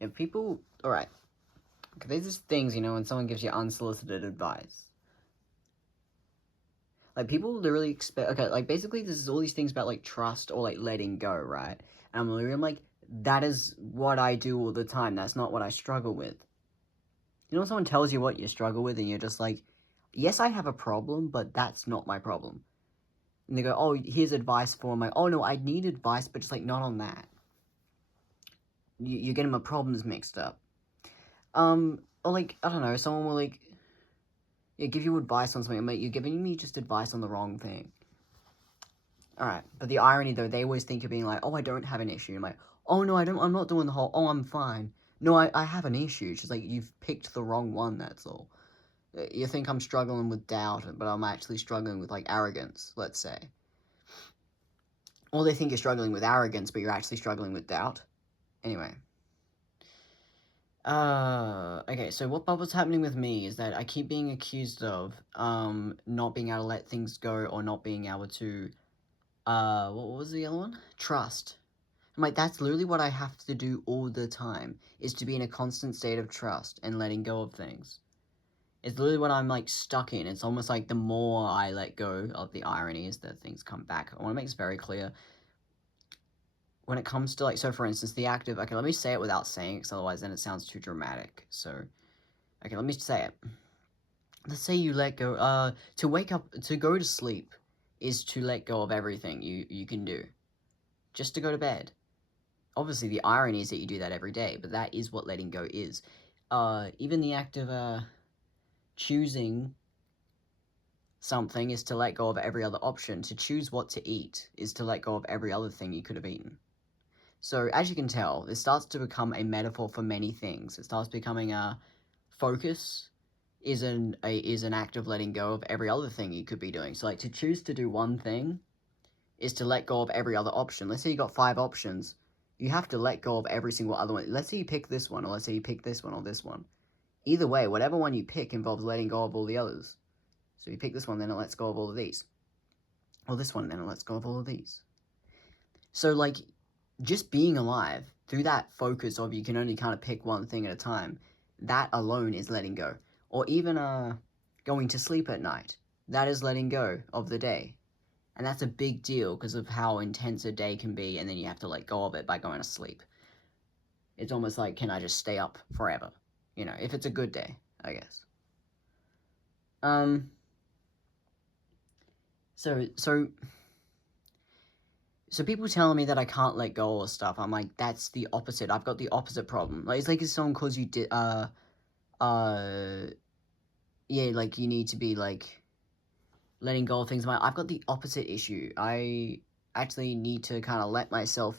If people, alright, okay, there's just things, when someone gives you unsolicited advice. Like, people literally expect, okay, like, basically, this is all these things about, like, trust or, like, letting go, right? And I'm like, that is what I do all the time. That's not what I struggle with. When someone tells you what you struggle with, and you're just like, yes, I have a problem, but that's not my problem. And they go, oh, here's advice for me. Like, oh, no, I need advice, but just, like, not on that. You're getting my problems mixed up. Or, like, I don't know, someone will, like, give you advice on something. Mate, you're giving me just advice on the wrong thing. Alright, but the irony, though, they always think you're being like, oh, I don't have an issue. I'm like, oh, no, I'm not doing the whole, oh, I'm fine. No, I have an issue. It's just like, you've picked the wrong one, that's all. You think I'm struggling with doubt, but I'm actually struggling with, like, arrogance, let's say. Or they think you're struggling with arrogance, but you're actually struggling with doubt. Anyway. Okay, so what's happening with me is that I keep being accused of, not being able to let things go, or not being able to, what was the other one? Trust. I'm like, that's literally what I have to do all the time, is to be in a constant state of trust and letting go of things. It's literally what I'm, like, stuck in. It's almost like the more I let go of the irony is that things come back. I want to make this very clear. When it comes to, like, so for instance, the act of, okay, let me say it without saying it, because otherwise then it sounds too dramatic. So, okay, let me say it. Let's say you let go, to wake up, to go to sleep is to let go of everything you can do. Just to go to bed. Obviously, the irony is that you do that every day, but that is what letting go is. Even the act of, choosing something is to let go of every other option. To choose what to eat is to let go of every other thing you could have eaten. So, as you can tell, this starts to become a metaphor for many things. It starts becoming a focus is an act of letting go of every other thing you could be doing. So, like, to choose to do one thing is to let go of every other option. Let's say you got 5 options. You have to let go of every single other one. Let's say you pick this one, or let's say you pick this one or this one. Either way, whatever one you pick involves letting go of all the others. So you pick this one, then it lets go of all of these. Or this one, then it lets go of all of these. So, like, just being alive, through that focus of you can only kind of pick one thing at a time, that alone is letting go. Or even going to sleep at night, that is letting go of the day. And that's a big deal because of how intense a day can be, and then you have to let go of it by going to sleep. It's almost like, can I just stay up forever? If it's a good day, I guess. So people telling me that I can't let go of stuff, I'm like, that's the opposite. I've got the opposite problem. Like, it's like if someone calls you, yeah, like, you need to be, like, letting go of things. I've got the opposite issue. I actually need to kind of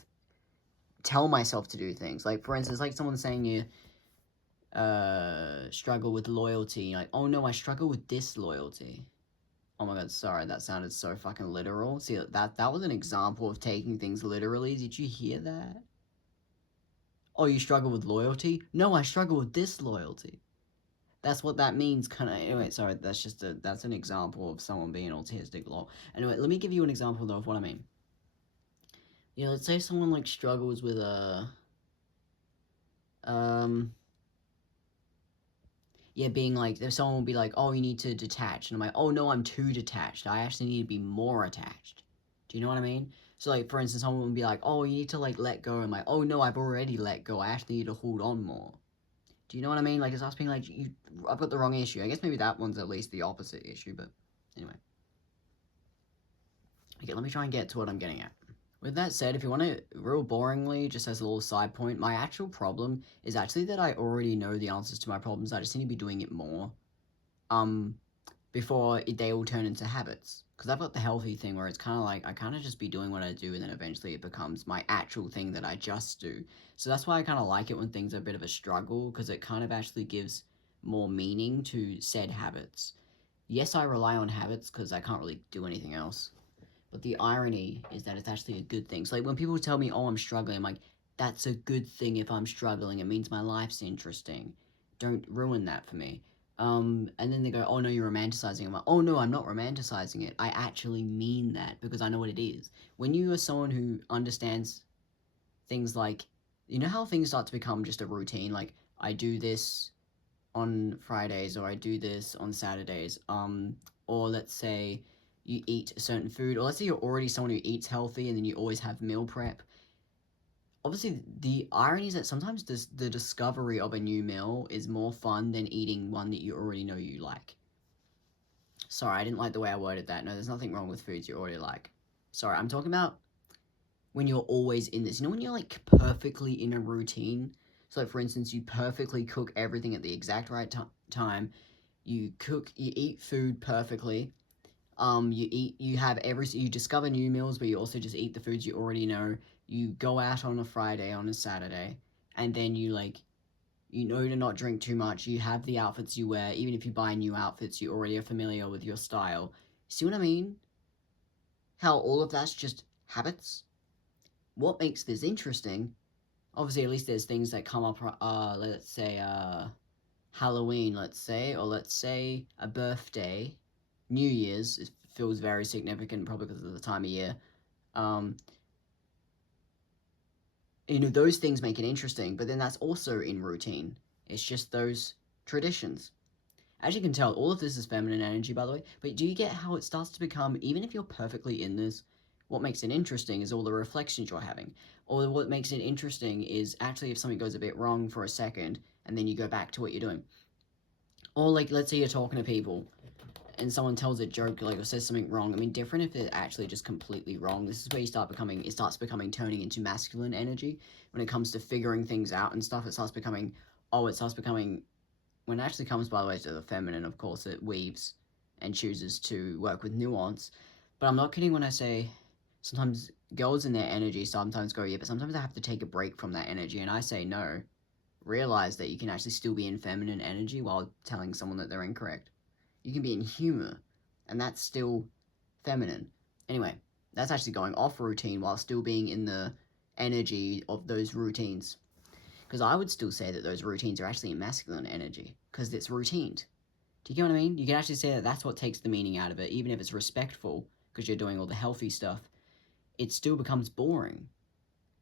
tell myself to do things. Like, for instance, like someone saying you, struggle with loyalty. Like, oh no, I struggle with disloyalty. Oh my god, sorry, that sounded so fucking literal. See, that was an example of taking things literally. Did you hear that? Oh, you struggle with loyalty? No, I struggle with disloyalty. That's what that means, kind of. Anyway, sorry, that's an example of someone being autistic. Lol. Anyway, let me give you an example, though, of what I mean. Yeah, let's say someone, like, struggles with yeah, being like, if someone will be like, oh, you need to detach, and I'm like, oh, no, I'm too detached. I actually need to be more attached. Do you know what I mean? So, like, for instance, someone would be like, oh, you need to, like, let go. I'm like, oh, no, I've already let go. I actually need to hold on more. Do you know what I mean? Like, it's us being like, I've got the wrong issue. I guess maybe that one's at least the opposite issue, but anyway. Okay, let me try and get to what I'm getting at. With that said, if you want to, real boringly, just as a little side point, my actual problem is actually that I already know the answers to my problems. I just need to be doing it more. Before they all turn into habits. Because I've got the healthy thing where it's kind of like, I kind of just be doing what I do, and then eventually it becomes my actual thing that I just do. So that's why I kind of like it when things are a bit of a struggle, because it kind of actually gives more meaning to said habits. Yes, I rely on habits because I can't really do anything else. But the irony is that it's actually a good thing. So, like, when people tell me, oh, I'm struggling, I'm like, that's a good thing if I'm struggling. It means my life's interesting. Don't ruin that for me. And then they go, oh, no, you're romanticizing. I'm like, oh, no, I'm not romanticizing it. I actually mean that because I know what it is. When you are someone who understands things like you know how things start to become just a routine, like I do this on Fridays or I do this on Saturdays, or let's say you eat a certain food, or let's say you're already someone who eats healthy and then you always have meal prep. Obviously, the irony is that sometimes the discovery of a new meal is more fun than eating one that you already know you like. Sorry, I didn't like the way I worded that. No, there's nothing wrong with foods you already like. Sorry, I'm talking about when you're always in this. You know, when you're like perfectly in a routine. So, like, for instance, you perfectly cook everything at the exact right time. You eat food perfectly. You discover new meals, but you also just eat the foods you already know. You go out on a Friday, on a Saturday, and then you know to not drink too much. You have the outfits you wear. Even if you buy new outfits, you already are familiar with your style. See what I mean? How all of that's just habits? What makes this interesting? Obviously, at least there's things that come up, let's say, Halloween, let's say, or let's say a birthday, New Year's. It feels very significant, probably because of the time of year. Um, those things make it interesting, but then that's also in routine. It's just those traditions. As you can tell, all of this is feminine energy, by the way, but do you get how it starts to become, even if you're perfectly in this, what makes it interesting is all the reflections you're having. Or what makes it interesting is actually if something goes a bit wrong for a second, and then you go back to what you're doing. Or, like, let's say you're talking to people, and someone tells a joke, like, or says something wrong. I mean, different if it's actually just completely wrong. This is where it starts becoming turning into masculine energy. When it comes to figuring things out and stuff, it starts becoming, when it actually comes, by the way, to the feminine, of course, it weaves and chooses to work with nuance. But I'm not kidding when I say sometimes girls in their energy sometimes go, yeah, but sometimes I have to take a break from that energy. And I say, no, realize that you can actually still be in feminine energy while telling someone that they're incorrect. You can be in humor, and that's still feminine. Anyway, that's actually going off routine while still being in the energy of those routines. Because I would still say that those routines are actually masculine energy, because it's routined. Do you get what I mean? You can actually say that that's what takes the meaning out of it, even if it's respectful, because you're doing all the healthy stuff. It still becomes boring.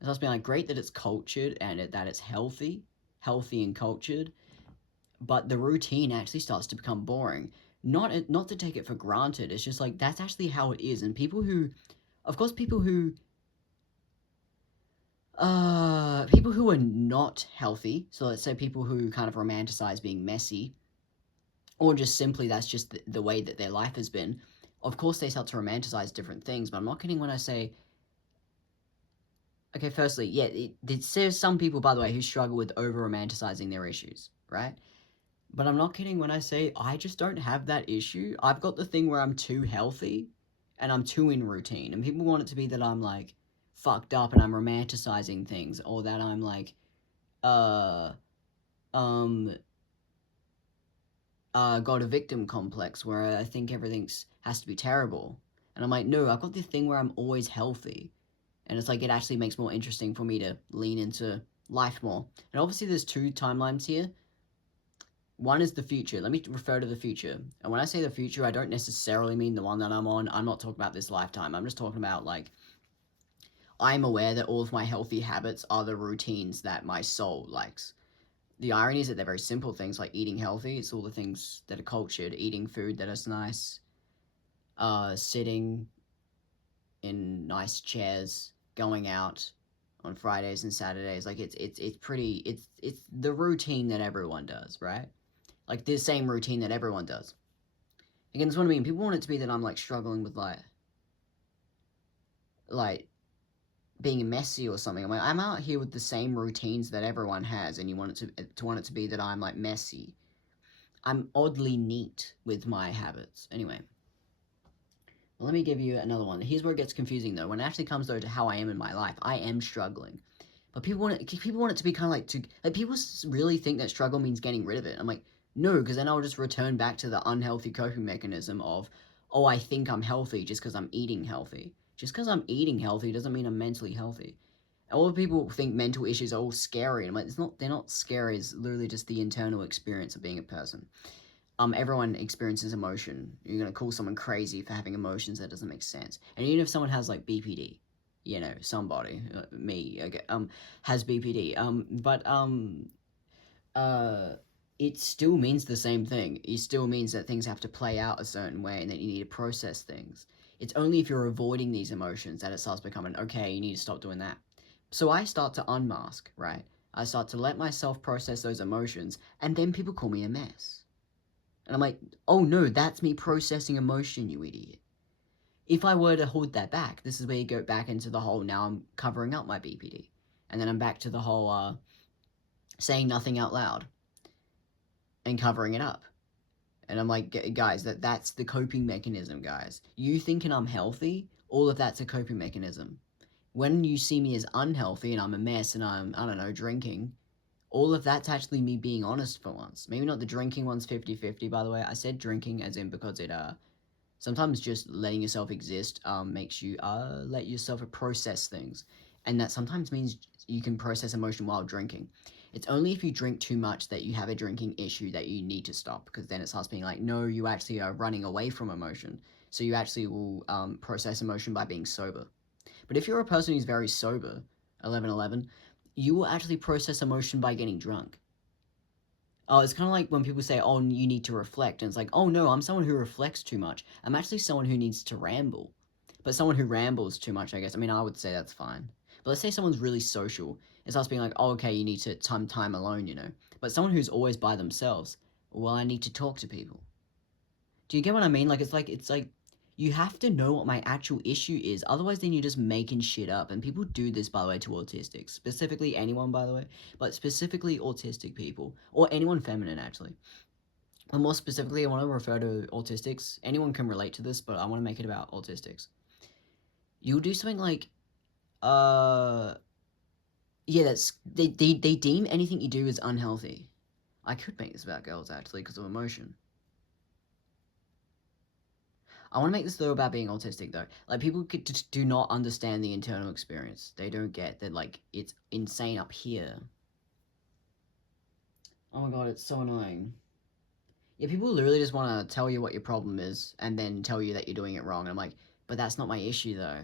It starts being like great that it's cultured and that it's healthy and cultured, but the routine actually starts to become boring. Not to take it for granted. It's just like that's actually how it is. And of course, people who are not healthy. So let's say people who kind of romanticize being messy, or just simply that's just the way that their life has been. Of course, they start to romanticize different things. But I'm not kidding when I say, okay, firstly, yeah, there's some people, by the way, who struggle with over romanticizing their issues, right? But I'm not kidding when I say I just don't have that issue. I've got the thing where I'm too healthy and I'm too in routine. And people want it to be that I'm like fucked up and I'm romanticizing things, or that I'm like uh um got a victim complex where I think everything's has to be terrible. And I'm like, no, I've got this thing where I'm always healthy. And it's like it actually makes more interesting for me to lean into life more. And obviously there's two timelines here. One is the future. Let me refer to the future. And when I say the future, I don't necessarily mean the one that I'm on. I'm not talking about this lifetime. I'm just talking about, like, I'm aware that all of my healthy habits are the routines that my soul likes. The irony is that they're very simple things like eating healthy. It's all the things that are cultured. Eating food that is nice. Sitting in nice chairs. Going out on Fridays and Saturdays. Like, it's pretty, it's the routine that everyone does, right? Like the same routine that everyone does. Again, that's what I mean. People want it to be that I'm like struggling with like being messy or something. I'm out here with the same routines that everyone has, and you want it to want it to be that I'm like messy. I'm oddly neat with my habits. Anyway, well, let me give you another one. Here's where it gets confusing though. When it actually comes though to how I am in my life, I am struggling. But people want it to be kind of like people really think that struggle means getting rid of it. I'm like, no, because then I'll just return back to the unhealthy coping mechanism of, oh, I think I'm healthy just because I'm eating healthy. Just because I'm eating healthy doesn't mean I'm mentally healthy. All people think mental issues are all scary. I'm like, it's not. They're not scary. It's literally just the internal experience of being a person. Everyone experiences emotion. You're gonna call someone crazy for having emotions that doesn't make sense. And even if someone has like BPD, you know, somebody, me, okay, has BPD. Uh, it still means the same thing. It still means that things have to play out a certain way and that you need to process things. It's only if you're avoiding these emotions that it starts becoming, okay, you need to stop doing that. So I start to unmask, right? I start to let myself process those emotions, and then people call me a mess. And I'm like, oh no, that's me processing emotion, you idiot. If I were to hold that back, this is where you go back into the whole, now I'm covering up my BPD. And then I'm back to the whole saying nothing out loud and covering it up. And I'm like, guys, that's the coping mechanism, guys. You thinking I'm healthy, all of that's a coping mechanism. When you see me as unhealthy and I'm a mess and I'm, I don't know, drinking, all of that's actually me being honest for once. Maybe not the drinking one's 50-50, by the way. I said drinking as in because it sometimes just letting yourself exist makes you let yourself process things, and that sometimes means you can process emotion while drinking. It's only if you drink too much that you have a drinking issue that you need to stop, because then it starts being like, no, you actually are running away from emotion, so you actually will process emotion by being sober. But if you're a person who's very sober, 11-11, you will actually process emotion by getting drunk. Oh, it's kind of like when people say, oh, you need to reflect. And it's like, oh, no, I'm someone who reflects too much. I'm actually someone who needs to ramble. But someone who rambles too much, I guess. I mean, I would say that's fine. But let's say someone's really social. It starts being like, oh, okay, you need to time alone, you know. But someone who's always by themselves, well, I need to talk to people. Do you get what I mean? Like, you have to know what my actual issue is. Otherwise, then you're just making shit up. And people do this, by the way, to autistics. Specifically, anyone, by the way. But specifically, autistic people. Or anyone feminine, actually. And more specifically, I want to refer to autistics. Anyone can relate to this, but I want to make it about autistics. You'll do something like, uh... yeah, they deem anything you do as unhealthy. I could make this about girls, actually, because of emotion. I want to make this though about being autistic though. Like people do not understand the internal experience. They don't get that like it's insane up here. Oh my god, it's so annoying. Yeah, people literally just want to tell you what your problem is and then tell you that you're doing it wrong. And I'm like, but that's not my issue though.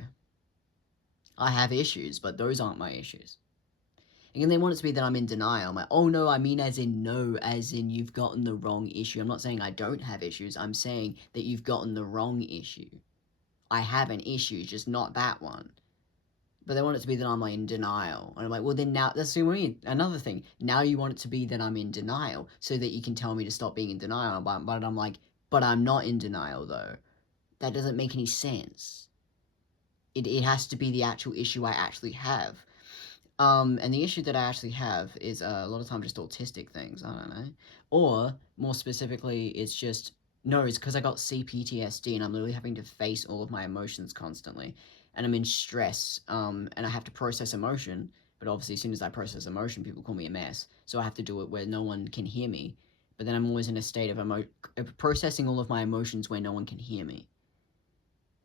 I have issues, but those aren't my issues. And then they want it to be that I'm in denial. I'm like, oh no, I mean as in no, as in you've gotten the wrong issue. I'm not saying I don't have issues. I'm saying that you've gotten the wrong issue. I have an issue, just not that one. But they want it to be that I'm like in denial. And I'm like, well then now, that's what I mean. Another thing, now you want it to be that I'm in denial so that you can tell me to stop being in denial. But I'm like, but I'm not in denial though. That doesn't make any sense. It has to be the actual issue I actually have. And the issue that I actually have is a lot of times just autistic things, I don't know. Or, more specifically, it's just, no, it's because I got CPTSD and I'm literally having to face all of my emotions constantly. And I'm in stress, and I have to process emotion, but obviously as soon as I process emotion, people call me a mess. So I have to do it where no one can hear me. But then I'm always in a state of processing all of my emotions where no one can hear me.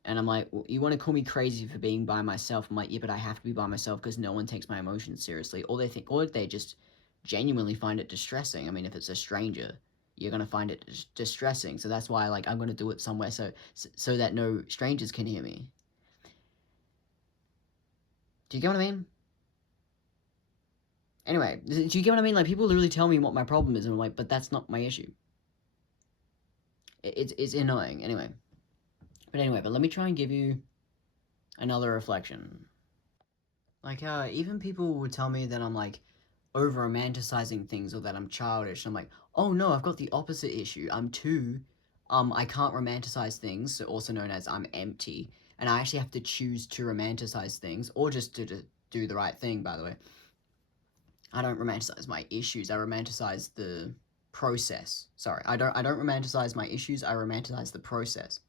And I'm like, well, you want to call me crazy for being by myself? I'm like, yeah, but I have to be by myself because no one takes my emotions seriously. Or they just genuinely find it distressing. I mean, if it's a stranger, you're gonna find it distressing. So that's why, like, I'm gonna do it somewhere so that no strangers can hear me. Do you get what I mean? Anyway, do you get what I mean? Like, people literally tell me what my problem is, and I'm like, but that's not my issue. It's annoying. Anyway, but let me try and give you another reflection. Like, even people would tell me that I'm like over romanticizing things or that I'm childish. I'm like, oh no, I've got the opposite issue. I can't romanticize things, also known as I'm empty, and I actually have to choose to romanticize things or just to do the right thing, by the way. I don't romanticize my issues, I romanticize the process. Sorry, I don't romanticize my issues, I romanticize the process.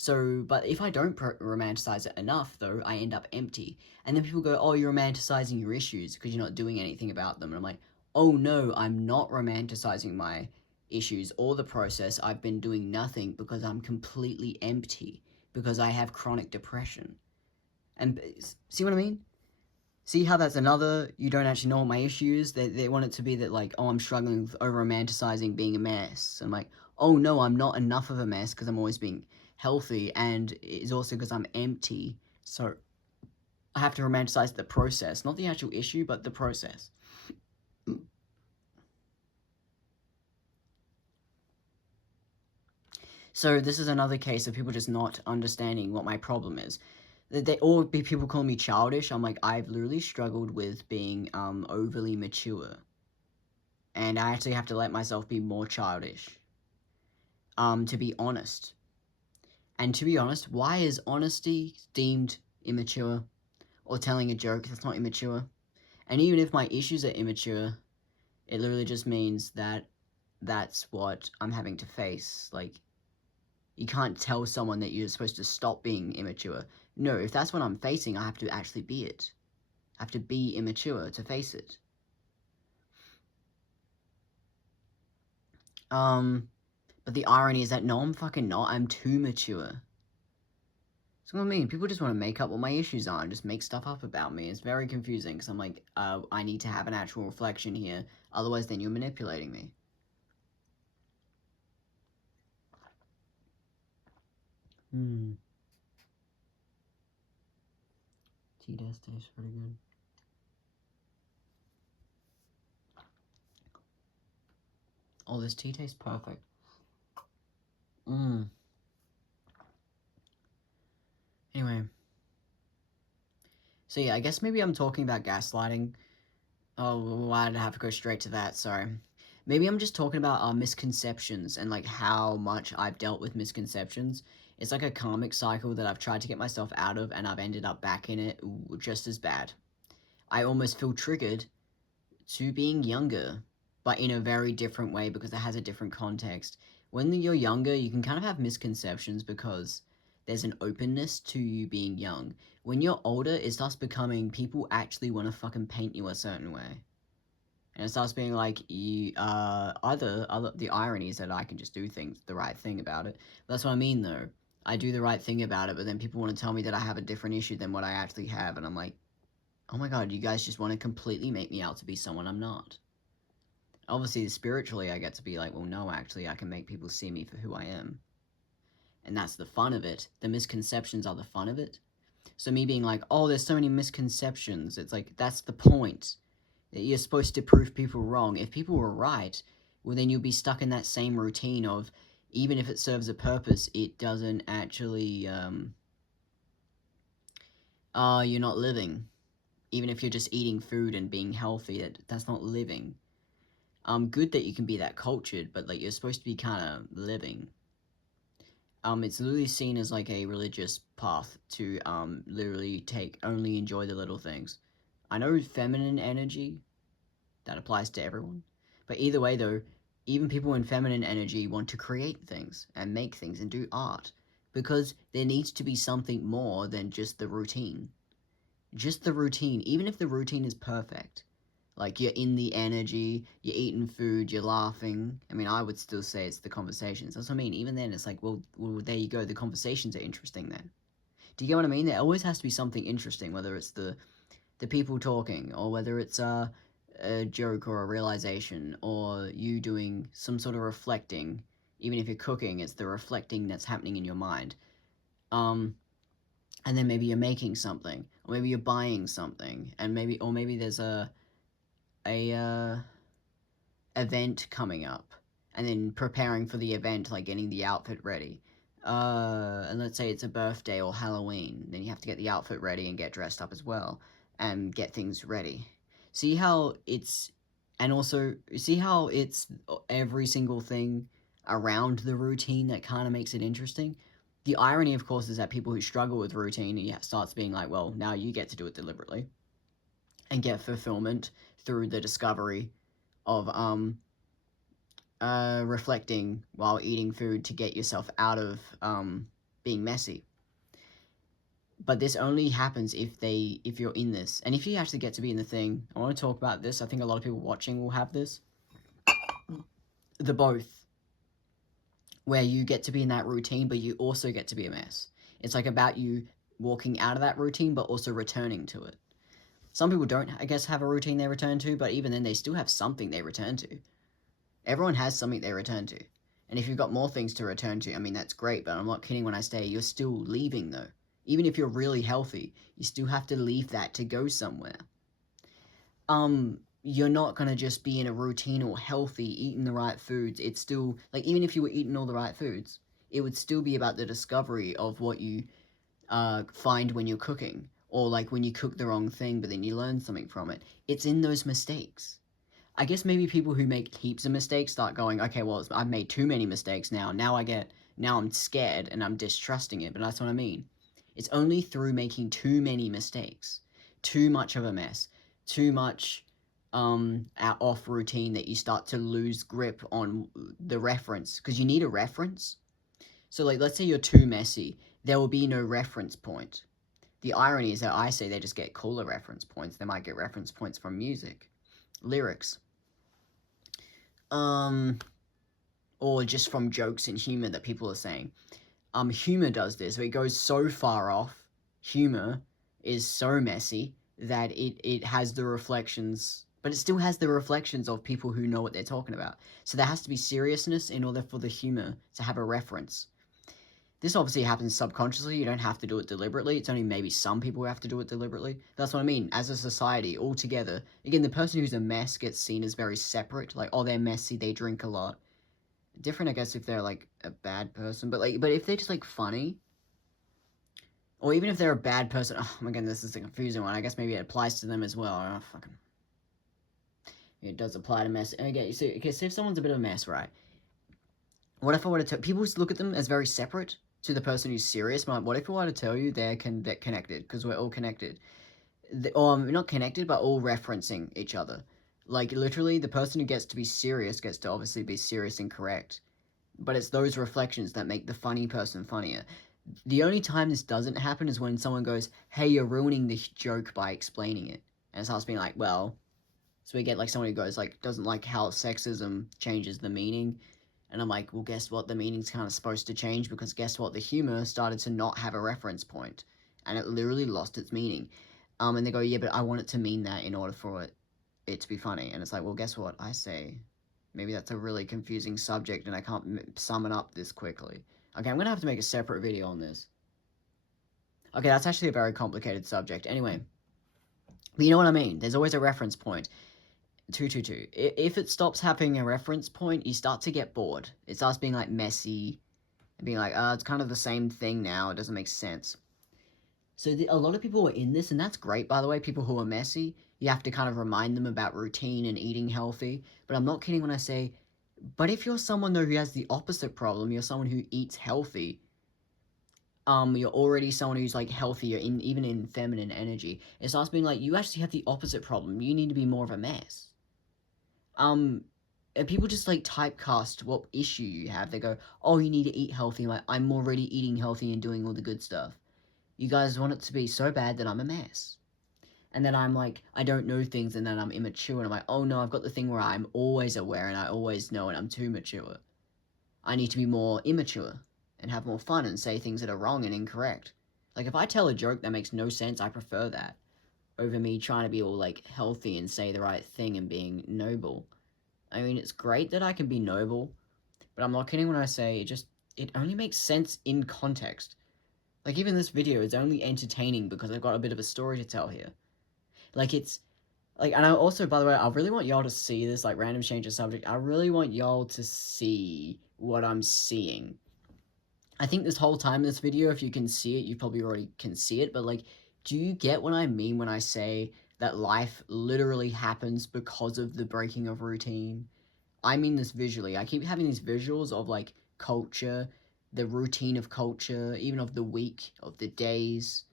So, but if I don't romanticize it enough, though, I end up empty. And then people go, oh, you're romanticizing your issues because you're not doing anything about them. And I'm like, oh no, I'm not romanticizing my issues or the process. I've been doing nothing because I'm completely empty because I have chronic depression. And see what I mean? See how that's another, you don't actually know what my issue is? They want it to be that, like, oh, I'm struggling with over-romanticizing being a mess. And I'm like, oh, no, I'm not enough of a mess because I'm always being healthy, and it's also because I'm empty. So, I have to romanticize the process, not the actual issue, but the process. So this is another case of people just not understanding what my problem is. Or be people call me childish. I'm like, I've literally struggled with being overly mature, and I actually have to let myself be more childish. To be honest, and to be honest, why is honesty deemed immature, or telling a joke that's not immature? And even if my issues are immature, it literally just means that that's what I'm having to face. Like, you can't tell someone that you're supposed to stop being immature. No, if that's what I'm facing, I have to actually be it. I have to be immature to face it. But the irony is that no, I'm fucking not. I'm too mature. That's what I mean. People just want to make up what my issues are and just make stuff up about me. It's very confusing because I'm like, I need to have an actual reflection here. Otherwise, then you're manipulating me. Tea does taste pretty good. Oh, this tea tastes perfect. Anyway. So yeah, I guess maybe I'm talking about gaslighting. Oh, why did I have to go straight to that? Sorry. Maybe I'm just talking about misconceptions and like how much I've dealt with misconceptions. It's like a karmic cycle that I've tried to get myself out of, and I've ended up back in it just as bad. I almost feel triggered to being younger, but in a very different way because it has a different context. When you're younger, you can kind of have misconceptions because there's an openness to you being young. When you're older, it starts becoming people actually want to fucking paint you a certain way. And it starts being like you other the irony is that I can just do things the right thing about it. But that's what I mean though. I do the right thing about it, but then people want to tell me that I have a different issue than what I actually have, and I'm like, oh my god, you guys just want to completely make me out to be someone I'm not. Obviously, spiritually, I get to be like, well, no, actually, I can make people see me for who I am. And that's the fun of it. The misconceptions are the fun of it. So me being like, oh, there's so many misconceptions, it's like, that's the point. That you're supposed to prove people wrong. If people were right, well, then you'll be stuck in that same routine of, even if it serves a purpose, it doesn't actually, you're not living. Even if you're just eating food and being healthy, that's not living. Good that you can be that cultured, but like you're supposed to be kind of living. It's literally seen as like a religious path to literally only enjoy the little things. I know feminine energy, that applies to everyone, but either way though, even people in feminine energy want to create things and make things and do art because there needs to be something more than just the routine. Just the routine, even if the routine is perfect. Like, you're in the energy, you're eating food, you're laughing. I mean, I would still say it's the conversations. That's what I mean. Even then, it's like, well, there you go. The conversations are interesting then. Do you get what I mean? There always has to be something interesting, whether it's the people talking, or whether it's a joke or a realization, or you doing some sort of reflecting. Even if you're cooking, it's the reflecting that's happening in your mind. And then maybe you're making something, or maybe you're buying something, and maybe there's a event coming up, and then preparing for the event, like getting the outfit ready. And let's say it's a birthday or Halloween, then you have to get the outfit ready and get dressed up as well, and get things ready. See how it's, and also see how it's every single thing around the routine that kind of makes it interesting. The irony, of course, is that people who struggle with routine, it starts being like, well, now you get to do it deliberately and get fulfillment through the discovery of reflecting while eating food to get yourself out of being messy. But this only happens if you're in this, and if you actually get to be in the thing. I want to talk about this. I think a lot of people watching will have this. The both, where you get to be in that routine, but you also get to be a mess. It's like about you walking out of that routine, but also returning to it. Some people don't, I guess, have a routine they return to, but even then, they still have something they return to. Everyone has something they return to. And if you've got more things to return to, I mean, that's great, but I'm not kidding when I say you're still leaving, though. Even if you're really healthy, you still have to leave that to go somewhere. You're not gonna just be in a routine or healthy, eating the right foods. It's still, like, even if you were eating all the right foods, it would still be about the discovery of what you find when you're cooking, or like when you cook the wrong thing, but then you learn something from it. It's in those mistakes. I guess maybe people who make heaps of mistakes start going, okay, well, I've made too many mistakes now. Now I'm scared and I'm distrusting it. But that's what I mean. It's only through making too many mistakes, too much of a mess, too much off routine, that you start to lose grip on the reference, because you need a reference. So, like, let's say you're too messy, there will be no reference point. The irony is that I say they just get cooler reference points. They might get reference points from music, lyrics, or just from jokes and humor that people are saying. Humor does this, but it goes so far off. Humor is so messy that it has the reflections, but it still has the reflections of people who know what they're talking about. So there has to be seriousness in order for the humor to have a reference. This obviously happens subconsciously. You don't have to do it deliberately. It's only maybe some people who have to do it deliberately. That's what I mean. As a society, all together. Again, the person who's a mess gets seen as very separate. Like, oh, they're messy, they drink a lot. Different, I guess, if they're, like, a bad person. But if they're just, like, funny, or even if they're a bad person, oh, again, this is a confusing one. I guess maybe it applies to them as well. Oh, fucking... It does apply to mess. Okay, so if someone's a bit of a mess, right? What if I were to tell... People look at them as very separate to the person who's serious. But what if I were to tell you they're connected? Because we're all connected. Not connected, but all referencing each other. Like, literally, the person who gets to be serious gets to obviously be serious and correct. But it's those reflections that make the funny person funnier. The only time this doesn't happen is when someone goes, hey, you're ruining this joke by explaining it. And it starts being like, well... So we get, like, someone who goes, like, doesn't like how sexism changes the meaning. And I'm like, well, guess what? The meaning's kind of supposed to change, because guess what? The humor started to not have a reference point. And it literally lost its meaning. And they go, yeah, but I want it to mean that in order for it to be funny. And it's like, well, guess what? I say, maybe that's a really confusing subject and I can't sum it up this quickly. Okay, I'm going to have to make a separate video on this. Okay, that's actually a very complicated subject. Anyway, but you know what I mean? There's always a reference point. 222. If it stops having a reference point, you start to get bored. It starts being, like, messy, and being like, it's kind of the same thing now. It doesn't make sense. So a lot of people are in this, and that's great, by the way. People who are messy, you have to kind of remind them about routine and eating healthy. But I'm not kidding when I say, but if you're someone, though, who has the opposite problem, you're someone who eats healthy, you're already someone who's, like, healthier, even in feminine energy, it starts being like, you actually have the opposite problem. You need to be more of a mess. And people just, like, typecast what issue you have. They go, oh, you need to eat healthy. Like, I'm already eating healthy and doing all the good stuff. You guys want it to be so bad that I'm a mess. And then I'm like, I don't know things, and then I'm immature, and I'm like, oh no, I've got the thing where I'm always aware, and I always know, and I'm too mature. I need to be more immature, and have more fun, and say things that are wrong and incorrect. Like, if I tell a joke that makes no sense, I prefer that, over me trying to be all, like, healthy and say the right thing and being noble. I mean, it's great that I can be noble, but I'm not kidding when I say it only makes sense in context. Like, even this video is only entertaining because I've got a bit of a story to tell here. Like, it's... Like, and I also, by the way, I really want y'all to see this, like, random change of subject. I really want y'all to see what I'm seeing. I think this whole time in this video, if you can see it, you probably already can see it, but, like, do you get what I mean when I say that life literally happens because of the breaking of routine? I mean this visually. I keep having these visuals of, like, culture, the routine of culture, even of the week, of the days,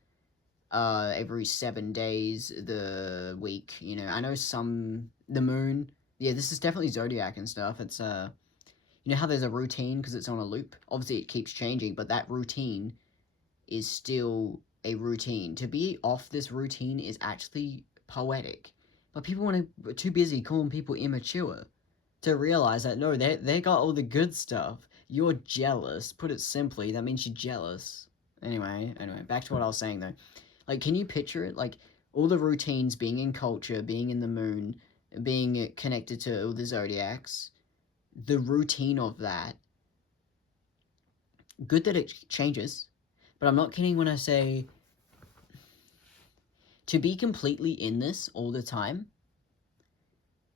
every 7 days, the week, you know. I know the moon, yeah, this is definitely zodiac and stuff. It's, you know how there's a routine because it's on a loop? Obviously, it keeps changing, but that routine is still a routine. To be off this routine is actually poetic. But people too busy calling people immature to realize that, no, they got all the good stuff. You're jealous. Put it simply, that means you're jealous. Anyway, back to what I was saying, though. Like, can you picture it? Like, all the routines, being in culture, being in the moon, being connected to all the zodiacs, the routine of that, good that it changes, But I'm not kidding when I say to be completely in this all the time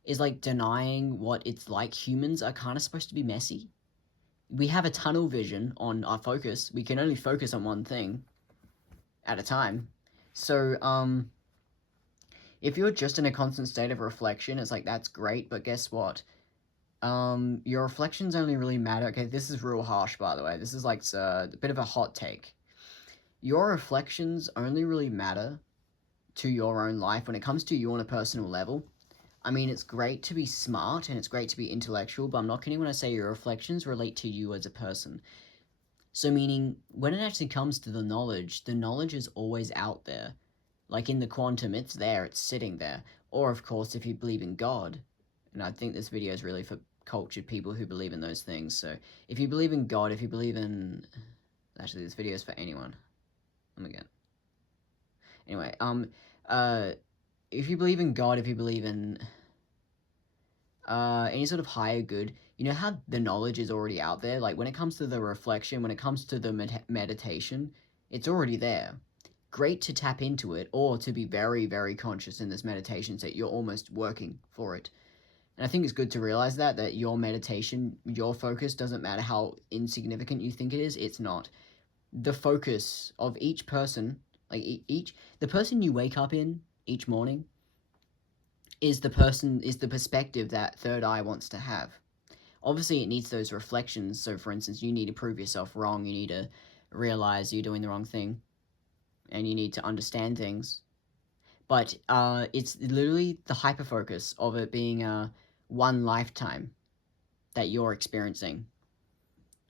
is like denying what it's like. Humans are kind of supposed to be messy. We have a tunnel vision on our focus. We can only focus on one thing at a time. So, if you're just in a constant state of reflection, it's like, that's great, but guess what? Your reflections only really matter. Okay, this is real harsh, by the way. This is like a bit of a hot take. Your reflections only really matter to your own life when it comes to you on a personal level. I mean, it's great to be smart and it's great to be intellectual, but I'm not kidding when I say your reflections relate to you as a person. So, meaning, when it actually comes to the knowledge is always out there. Like in the quantum, it's there, it's sitting there. Or, of course, if you believe in God, and I think this video is really for cultured people who believe in those things. So, if you believe in God, if you believe in. Actually, this video is for anyone. Again. Anyway, if you believe in God, if you believe in any sort of higher good, you know how the knowledge is already out there? Like when it comes to the reflection, when it comes to the meditation, it's already there. Great to tap into it or to be very, very conscious in this meditation state. You're almost working for it. And I think it's good to realize that your meditation, your focus doesn't matter how insignificant you think it is. It's not. The focus of each person, like the person you wake up in each morning, is the perspective that third eye wants to have. Obviously, it needs those reflections. So, for instance, you need to prove yourself wrong. You need to realize you're doing the wrong thing, and you need to understand things. But it's literally the hyperfocus of it being one lifetime that you're experiencing,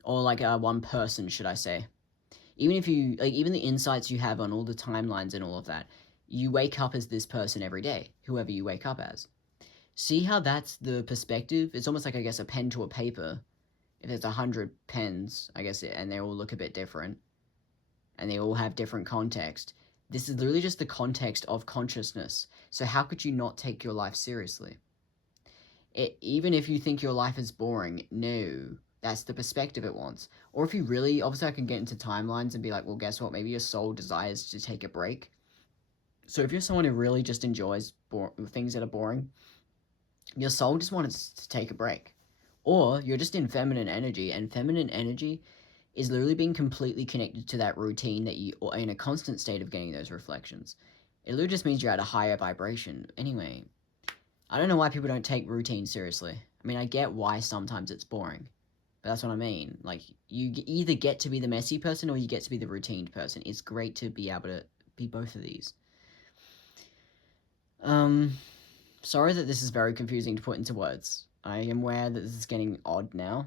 or like one person, should I say? Even if you like, even the insights you have on all the timelines and all of that, you wake up as this person every day, whoever you wake up as. See how that's the perspective? It's almost like, I guess, a pen to a paper. If there's 100 pens, I guess, and they all look a bit different, and they all have different context. This is literally just the context of consciousness. So how could you not take your life seriously? Even if you think your life is boring, no, that's the perspective it wants. Or if you really, obviously I can get into timelines and be like, well, guess what? Maybe your soul desires to take a break. So if you're someone who really just enjoys things that are boring, your soul just wants to take a break. Or you're just in feminine energy, and feminine energy is literally being completely connected to that routine that you are in a constant state of getting those reflections. It literally just means you're at a higher vibration. Anyway, I don't know why people don't take routine seriously. I mean, I get why sometimes it's boring, but that's what I mean. Like, you either get to be the messy person or you get to be the routine person. It's great to be able to be both of these. Sorry that this is very confusing to put into words. I am aware that this is getting odd now.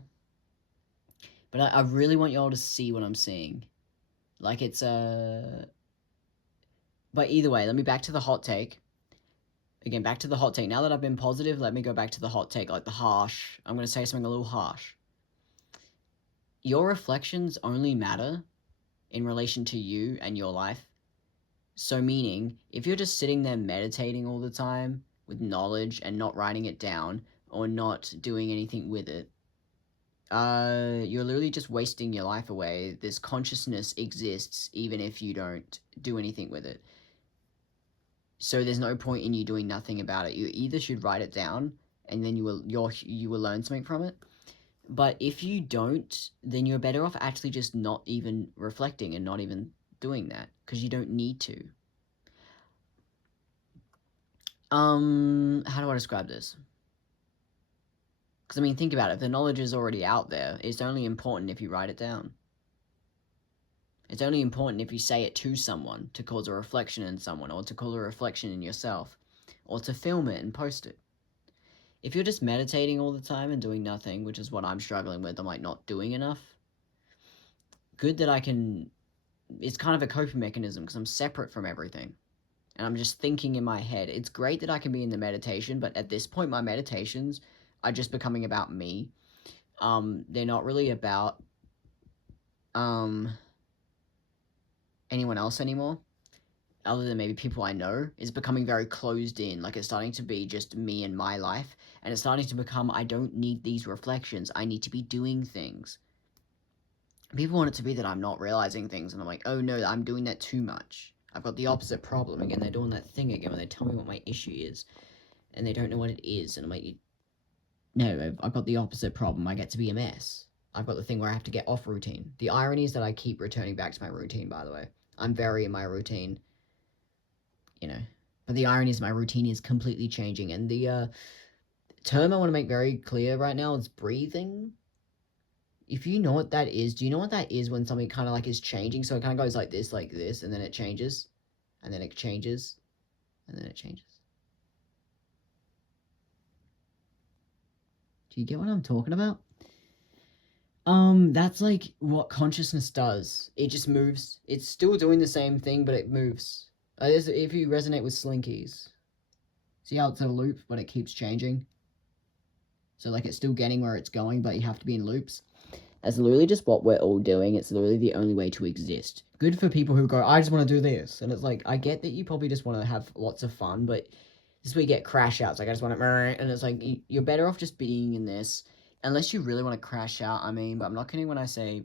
But I really want y'all to see what I'm seeing. Like, it's, But either way, let me back to the hot take. Again, back to the hot take. Now that I've been positive, let me go back to the hot take, like the harsh. I'm going to say something a little harsh. Your reflections only matter in relation to you and your life. So meaning, if you're just sitting there meditating all the time with knowledge and not writing it down or not doing anything with it, you're literally just wasting your life away. This consciousness exists even if you don't do anything with it. So there's no point in you doing nothing about it. You either should write it down and then you will learn something from it. But if you don't, then you're better off actually just not even reflecting and not even doing that, because you don't need to. How do I describe this? Because, I mean, think about it. If the knowledge is already out there, it's only important if you write it down. It's only important if you say it to someone to cause a reflection in someone, or to cause a reflection in yourself, or to film it and post it. If you're just meditating all the time and doing nothing, which is what I'm struggling with, I'm like not doing enough. Good that I can, it's kind of a coping mechanism because I'm separate from everything. And I'm just thinking in my head. It's great that I can be in the meditation, but at this point my meditations are just becoming about me. They're not really about anyone else anymore, other than maybe people I know. Is becoming very closed in. Like, it's starting to be just me and my life, and it's starting to become, I don't need these reflections, I need to be doing things. People want it to be that I'm not realizing things, and I'm like, oh no, I'm doing that too much. I've got the opposite problem again. They're doing that thing again when they tell me what my issue is, and they don't know what it is, and I'm like, no, I've got the opposite problem. I get to be a mess. I've got the thing where I have to get off routine. The irony is that I keep returning back to my routine, by the way. I'm very in my routine, you know. But the irony is my routine is completely changing, and the term I want to make very clear right now is breathing. If you know what that is, do you know what that is when something kind of like is changing? So it kind of goes like this, and then it changes, and then it changes, and then it changes. Do you get what I'm talking about? That's like what consciousness does. It just moves. It's still doing the same thing, but it moves. If you resonate with slinkies, see how it's a loop, but it keeps changing? So like it's still getting where it's going, but you have to be in loops. That's literally just what we're all doing. It's literally the only way to exist. Good for people who go, I just want to do this. And it's like, I get that you probably just want to have lots of fun, but this is where you get crash outs. Like, I just want to, and it's like, you're better off just being in this. Unless you really want to crash out, I mean, but I'm not kidding when I say,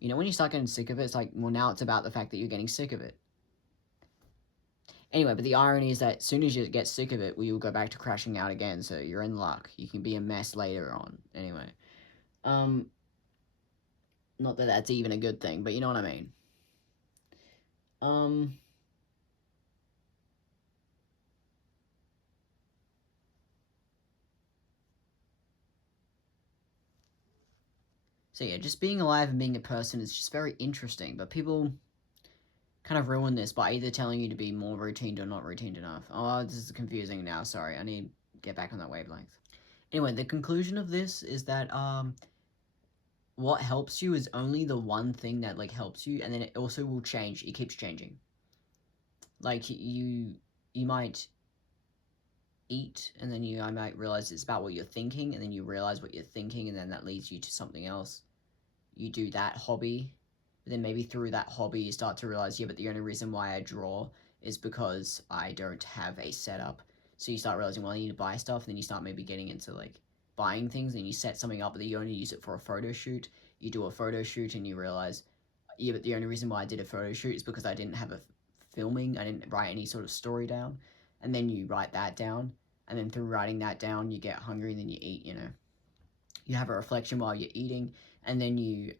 you know, when you start getting sick of it, it's like, well, now it's about the fact that you're getting sick of it. Anyway, but the irony is that as soon as you get sick of it, well, you'll go back to crashing out again, so you're in luck. You can be a mess later on. Anyway. Not that that's even a good thing, but you know what I mean. So yeah, just being alive and being a person is just very interesting, but people kind of ruin this by either telling you to be more routine or not routine enough. Oh, this is confusing now, sorry, I need to get back on that wavelength. Anyway, the conclusion of this is that, what helps you is only the one thing that, like, helps you, and then it also will change, it keeps changing. Like, you might eat, and then I might realize it's about what you're thinking, and then you realize what you're thinking, and then that leads you to something else. You do that hobby, but then maybe through that hobby you start to realize, yeah, but the only reason why I draw is because I don't have a setup. So you start realizing, well, I need to buy stuff, and then you start maybe getting into, like, buying things, and you set something up, but you only use it for a photo shoot. You do a photo shoot, and you realize, yeah, but the only reason why I did a photo shoot is because I didn't have a filming, I didn't write any sort of story down, and then you write that down, and then through writing that down, you get hungry, and then you eat, you know. You have a reflection while you're eating, and then you,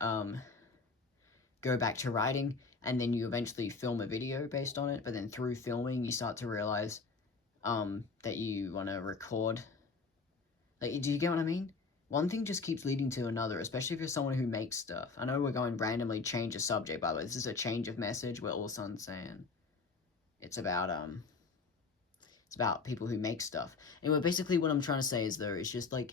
go back to writing, and then you eventually film a video based on it, but then through filming, you start to realize, that you want to record. Like, do you get what I mean? One thing just keeps leading to another, especially if you're someone who makes stuff. I know we're going randomly change a subject, by the way. This is a change of message. We're all saying it's about people who make stuff. Anyway, basically what I'm trying to say is, though, it's just like,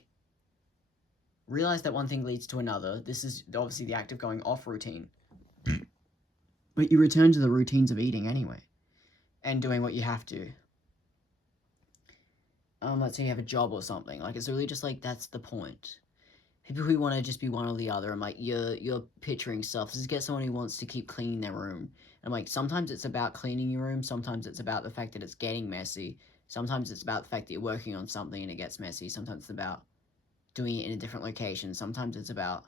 realize that one thing leads to another. This is obviously the act of going off routine. But you return to the routines of eating anyway, and doing what you have to. Let's say you have a job or something. Like, it's really just like, that's the point. People who want to just be one or the other, I'm like, you're picturing stuff. Just get someone who wants to keep cleaning their room. And I'm like, sometimes it's about cleaning your room. Sometimes it's about the fact that it's getting messy. Sometimes it's about the fact that you're working on something and it gets messy. Sometimes it's about doing it in a different location. Sometimes it's about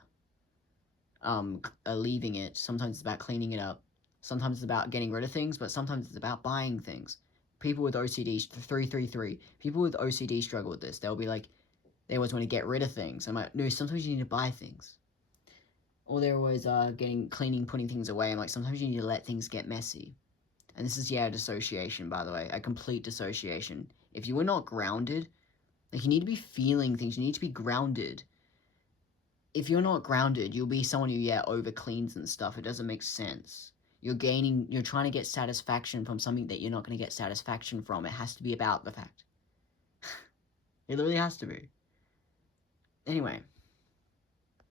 leaving it. Sometimes it's about cleaning it up. Sometimes it's about getting rid of things, but sometimes it's about buying things. People with OCD, 333, people with OCD struggle with this. They'll be like, they always want to get rid of things. I'm like, no, sometimes you need to buy things. Or they're always cleaning, putting things away. I'm like, sometimes you need to let things get messy. And this is, yeah, dissociation, by the way. A complete dissociation. If you are not grounded, like, you need to be feeling things. You need to be grounded. If you're not grounded, you'll be someone who, yeah, over cleans and stuff. It doesn't make sense. You're trying to get satisfaction from something that you're not going to get satisfaction from. It has to be about the fact. It literally has to be. Anyway,